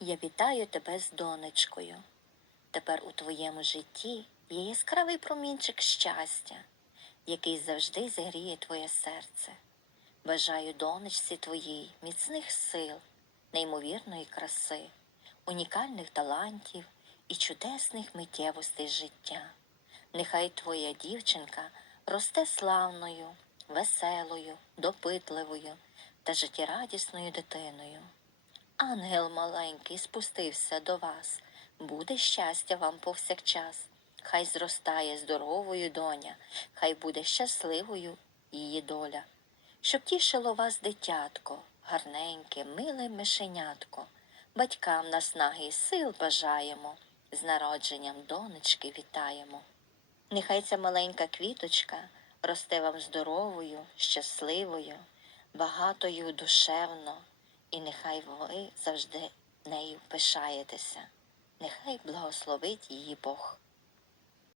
Я вітаю тебе з донечкою. Тепер у твоєму житті є яскравий промінчик щастя, який завжди зігріє твоє серце. Бажаю донечці твоїй міцних сил, неймовірної краси, унікальних талантів і чудесних миттєвостей життя. Нехай твоя дівчинка росте славною, веселою, допитливою та життєрадісною дитиною. Ангел маленький спустився до вас, буде щастя вам повсякчас. Хай зростає здоровою доня, хай буде щасливою її доля, щоб тішило вас дитятко, гарненьке, миле мишенятко. Батькам наснаги й сил бажаємо, з народженням донечки вітаємо. Нехай ця маленька квіточка росте вам здоровою, щасливою, багатою душевно, і нехай ви завжди нею пишаєтеся. Нехай благословить її Бог.